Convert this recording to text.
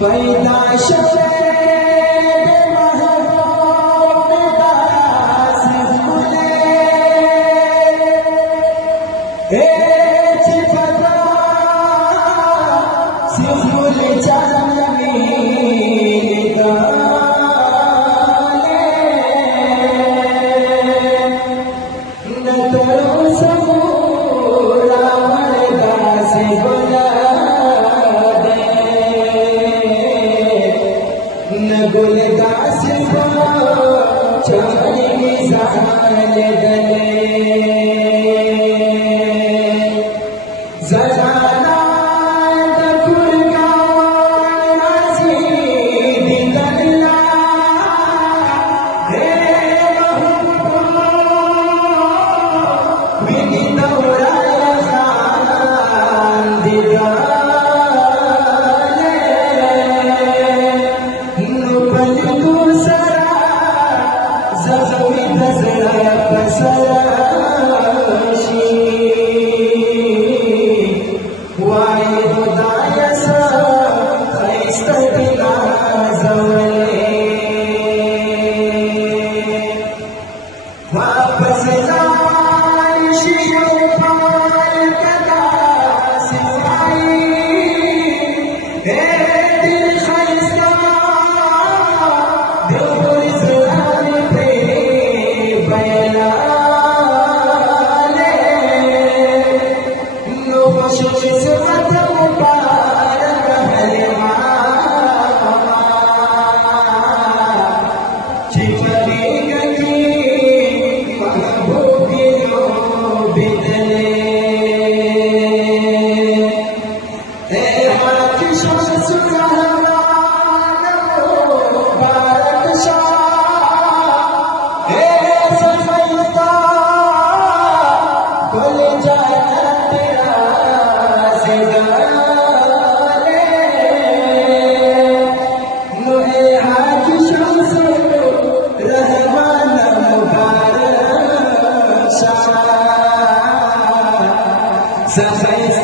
पैदा शरे महबूब दास फुले चिपदा सिफुल चांदनी गाले न तरो सबूरा दास बोला गुलदास को चाली मिसाल गले ज़राना दकुरगान नसीब तल्ला हे महबूब विधि दौरा खान दिया Sa